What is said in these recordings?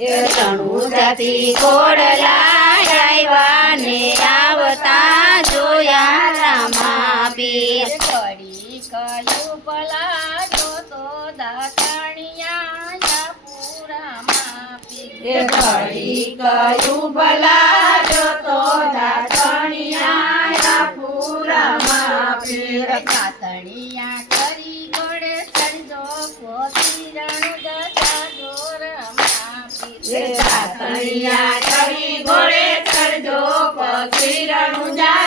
એ રણુજાથી ઘોડલા આવ્યા ને આવતા જોયા રામા પીર ઘડી કયું ભલા જોતો દાતાણિયા પૂરામાં પીર એ ઘડી કયું ભલા જોતો દાતણિયા પૂરામાં પીર દાતણિયા કરી ઘોડે ચડજો પોતી રણુજા જોરમાં પીર એ દાતણિયા ચડી ઘોડે ચડજો પક્ષી રણુજા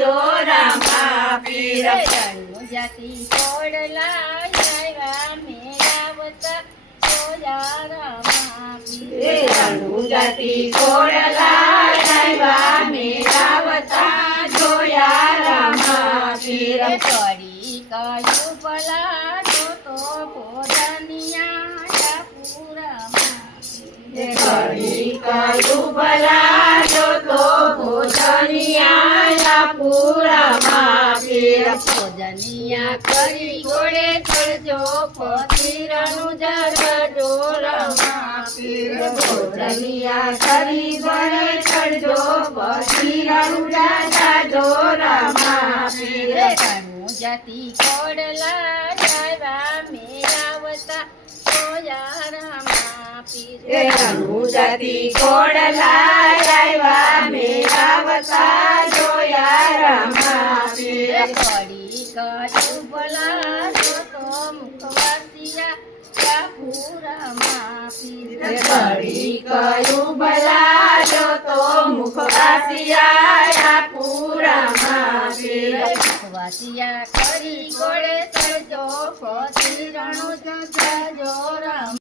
જોરામાં પીર રણુજાથી ઘોડલા આવ્યા મેળાવતા જોયા રામા પીર એ રણુજાથી ઘોડલા આવ્યા મેળાવતા જોયા રામા પીર ઘડી કયું ભલા જોતો પોતાનિયા પૂરામાં એ ઘડી કયું ભલા જોતો ભોજનિયા પૂરામાં પીર ભોજનિયા કરી ઘોડે ચડજો પોતી રણુજા જોરમાં પીર ભોજનિયા કરી ઘોડે ચડજો પછી રણુજા જોરામાં પીર રણુજાથી ઘોડલા આવ્યા મેળાવતા જોયા રામા પીર એ રણુજાથી ઘોડલા આવ્યા મેળાવતા જોયા રામા પીર ઘડી કયું ભલા જોતો મુખવાસિયા પૂરામાં પીર ઘડી કયું ભલા જોતો મુખવાસિયા પૂરામાં પીર મુખવાસિયા કરી ઘોડે ચડજો પોતી રણુજા જો